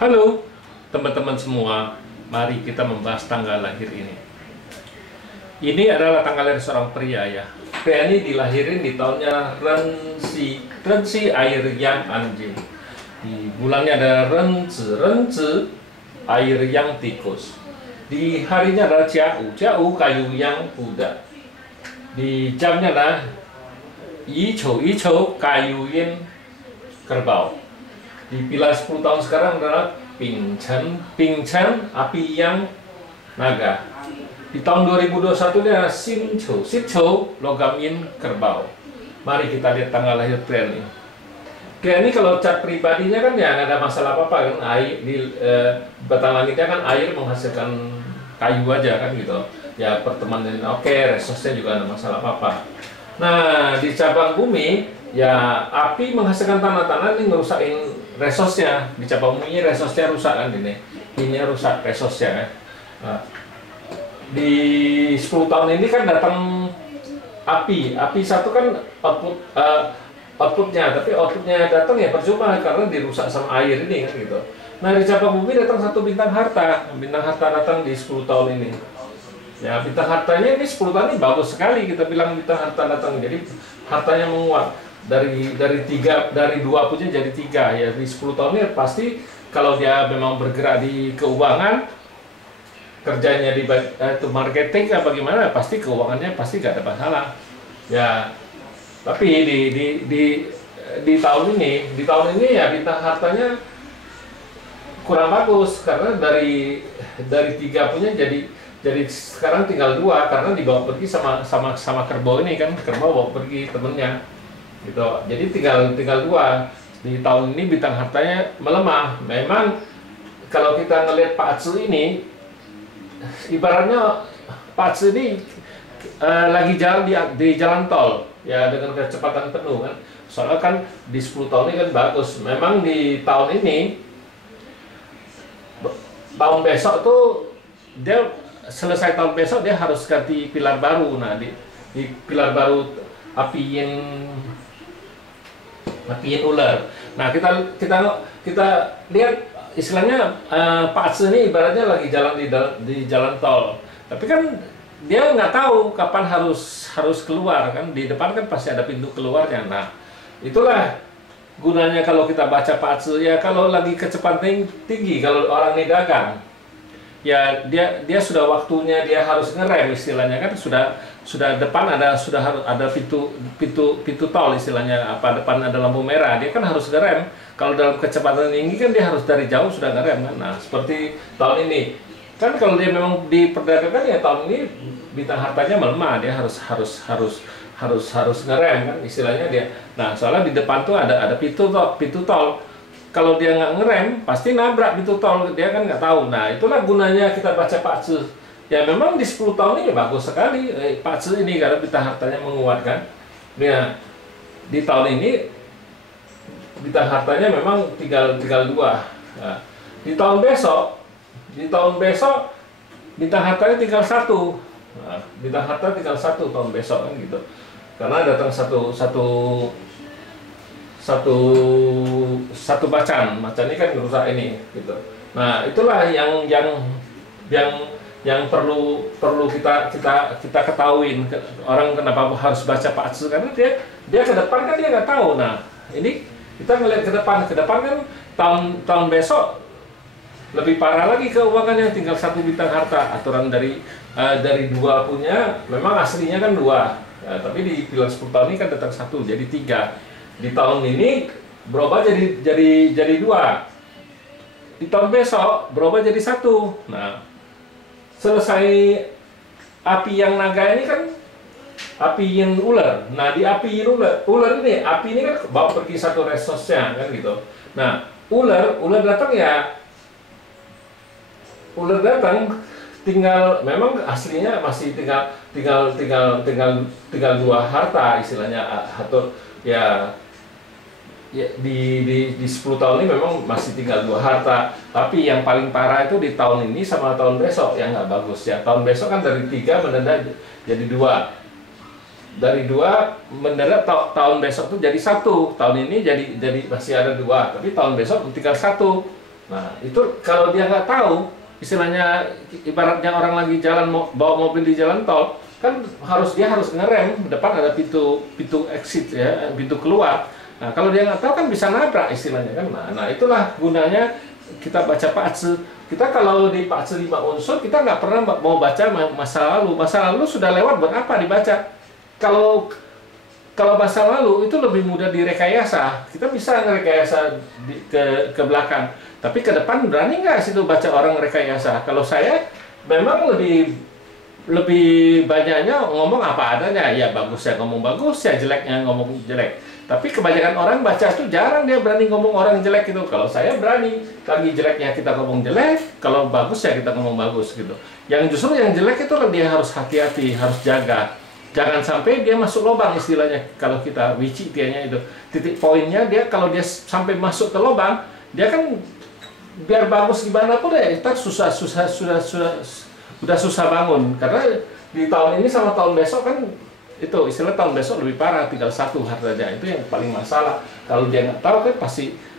Halo teman-teman semua, mari kita membahas tanggal lahir ini. Ini adalah tanggal lahir seorang pria ya. Pria ini dilahirin di tahunnya Rensi air yang anjing. Di bulannya ada Renzi air yang tikus. Di harinya adalah Jiau kayu yang kuda. Di jamnya adalah Yichou kayu yang kerbau. Di pilar 10 tahun sekarang adalah Pingchen api yang naga. Di tahun 2021 ini adalah Sinchou logam yin kerbau. Mari kita lihat tanggal lahir pria ini. Pria ini kalau cat pribadinya kan ya nggak ada masalah apa-apa kan, air di batang langitnya kan air menghasilkan kayu aja kan gitu. Ya pertemanan oke, resosnya juga ada masalah apa-apa. Nah di cabang bumi ya api menghasilkan tanah-tanah ini ngerusakin resosnya. Di cabang bumi resosnya rusak kan ini rusak resosnya kan. Nah, di 10 tahun ini kan datang api satu kan outputnya, tapi outputnya datang ya percuma karena dirusak sama air ini kan gitu. Nah di cabang bumi datang satu bintang harta datang di 10 tahun ini. Ya bintang hartanya ini 10 tahun ini bagus sekali, kita bilang bintang harta datang, jadi hartanya menguat dari 2 punya jadi 3 ya. Di 10 tahun ini pasti kalau dia memang bergerak di keuangan, kerjanya di marketing apa gimana, pasti keuangannya pasti gak ada masalah ya. Tapi di tahun ini ya bintang hartanya kurang bagus karena dari 3 punya jadi sekarang tinggal 2 karena dibawa pergi sama kerbau ini kan, kerbau bawa pergi temennya gitu. Jadi tinggal 2. Di tahun ini bintang hartanya melemah. Memang kalau kita ngelihat Pak Atsu ini, ibaratnya Pak Atsu ini lagi jalan di jalan tol ya dengan kecepatan penuh kan. Soalnya kan di 10 tahun ini kan bagus. Memang di tahun ini, tahun besok tuh dia selesai tahun besok dia harus ganti pilar baru. Nah di pilar baru apiin ular. Nah kita lihat istilahnya Pak Atsu ini ibaratnya lagi jalan di jalan tol, tapi kan dia nggak tahu kapan harus keluar kan. Di depan kan pasti ada pintu keluarnya. Nah itulah gunanya kalau kita baca Pak Atsu ya. Kalau lagi kecepatan tinggi, kalau orang ini dagang ya dia sudah waktunya dia harus ngerem istilahnya kan, sudah depan harus ada pintu tol istilahnya, apa depan ada lampu merah, dia kan harus ngerem. Kalau dalam kecepatan tinggi kan dia harus dari jauh sudah ngerem kan. Nah seperti tahun ini kan kalau dia memang diperdagangkan ya tahun ini bintang hartanya melemah, dia harus ngerem kan istilahnya dia. Nah soalnya di depan tuh ada pintu tol. Kalau dia nggak ngerem pasti nabrak pintu tol, dia kan nggak tahu. Nah itulah gunanya kita baca Pak Atsu. Ya memang di 10 tahun ini bagus sekali Pak Atsu ini karena bintang hartanya menguatkan. Nah di tahun ini bintang hartanya memang tinggal 2. Nah, di tahun besok bintang hartanya tinggal 1. Nah, bintang harta tinggal 1 tahun besok kan gitu. Karena datang satu macan ini kan merusak ini gitu. Nah itulah yang perlu kita ketahuin. Orang kenapa harus baca Pak Atsu karena dia ke depan kan dia nggak tahu. Nah ini kita ngelihat ke depan kan tahun besok lebih parah lagi keuangannya, tinggal 1 bintang harta. Aturan dari 2 punya memang aslinya kan 2 ya, tapi di pilar 10 tahun ini kan datang 1 jadi 3. Di tahun ini berubah jadi 2. Di tahun besok berubah jadi 1. Nah selesai api yang naga ini kan apiin ular. Nah di apiin ular ini, api ini kan bawa pergi 1 resosnya kan gitu. Nah ular datang ya, ular datang tinggal, memang aslinya masih tinggal 2 harta istilahnya atau ya di 10 tahun ini memang masih tinggal 2 harta. Tapi yang paling parah itu di tahun ini sama tahun besok yang nggak bagus ya. Tahun besok kan dari 3 mendadak jadi 2. Dari 2 mendadak tahun besok tuh jadi 1. Tahun ini jadi masih ada 2, tapi tahun besok tinggal 1. Nah, itu kalau dia nggak tahu, istilahnya ibaratnya orang lagi jalan bawa mobil di jalan tol, kan dia harus ngerem, depan ada pintu exit ya, pintu keluar. Nah, kalau dia nggak tahu kan bisa nabrak istilahnya kan. Nah, itulah gunanya kita baca Paatse. Kita kalau di Paatse 5 unsur, kita nggak pernah mau baca masa lalu. Masa lalu sudah lewat, buat apa dibaca? Kalau masa lalu itu lebih mudah direkayasa. Kita bisa ngerekayasa ke belakang. Tapi ke depan berani nggak situ baca orang rekayasa? Kalau saya memang lebih banyaknya ngomong apa adanya. Ya bagus ya ngomong bagus, ya jeleknya ngomong jelek. Tapi kebanyakan orang baca itu jarang dia berani ngomong orang jelek itu. Kalau saya berani, lagi jeleknya kita ngomong jelek, kalau bagus ya kita ngomong bagus gitu. Yang justru yang jelek itu dia harus hati-hati, harus jaga. Jangan sampai dia masuk lubang istilahnya. Kalau kita wici tianya itu titik poinnya dia kalau dia sampai masuk ke lubang, dia kan biar bagus gimana pun ya, ntar sudah susah bangun. Karena di tahun ini sama tahun besok kan itu istilah tahun besok lebih parah, tinggal satu hartanya itu yang paling masalah. Kalau dia nggak tahu kan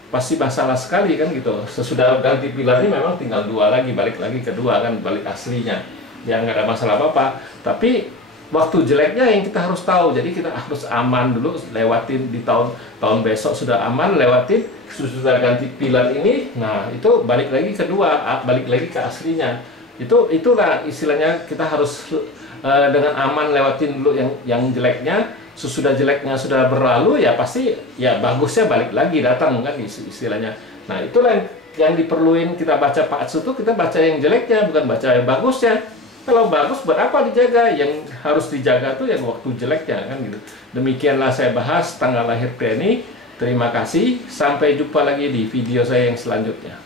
pasti masalah sekali kan gitu. Sesudah ganti pilar ini memang tinggal 2 lagi, balik lagi ke 2 kan, balik aslinya. Ya nggak ada masalah apa-apa. Tapi waktu jeleknya yang kita harus tahu, jadi kita harus aman dulu, lewatin di tahun besok sudah aman, lewatin sudah ganti pilar ini, nah itu balik lagi ke 2, balik lagi ke aslinya. Itulah istilahnya kita harus dengan aman lewatin dulu yang jeleknya. Sesudah jeleknya sudah berlalu ya pasti ya bagusnya balik lagi datang kan istilahnya. Nah itulah yang diperluin kita baca Paatse itu, kita baca yang jeleknya bukan baca yang bagusnya. Kalau bagus buat apa dijaga? Yang harus dijaga tuh yang waktu jeleknya kan gitu. Demikianlah saya bahas tanggal lahir pria ini. Terima kasih. Sampai jumpa lagi di video saya yang selanjutnya.